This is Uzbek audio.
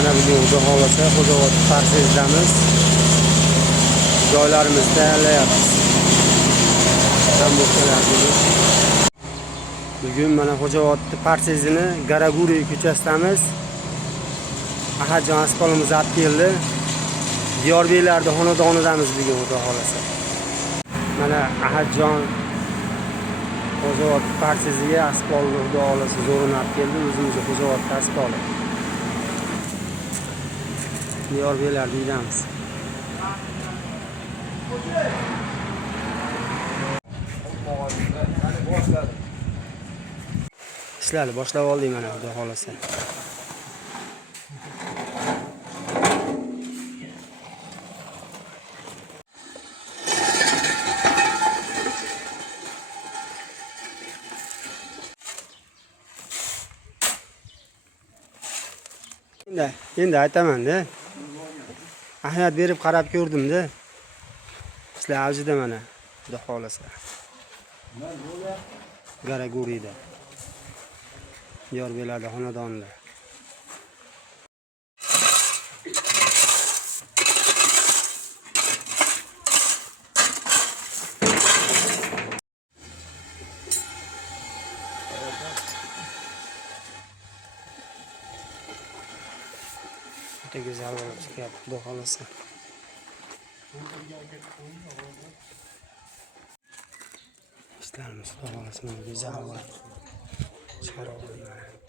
Mana bugun Xudo xolasa Xo'jaobod parsezdamiz. Joylarimizni tayyorlayapmiz. Bugun mana Xo'jaobod parsezini Garaguri ko'chasidamiz. Ahadjon asbolimiz olib keldi. Diyorbeklarda xonadonidamiz bugun Xudo xolasa. Mana Ahadjon Xo'jaobod parseziga asbolni Xudo xolasa zo'rini olib keldi. O'zimizning Xo'jaobod asboli. Diyorbeklarda idamiz. İşlerni boshlab oldik mana Xudo xolasa. Endi aytaman-da. Ahamiyat berib qarab ko'rdim-da. Ishlar avjida mana Xudo xolasa. Garagurida. Diyorbeklarda xonadonida. Juda go'zal bo'lib chiqyapti Xudo xolasa. İşlerimiz Xudo xolasa go'zal bo'lib chiqarib oldik.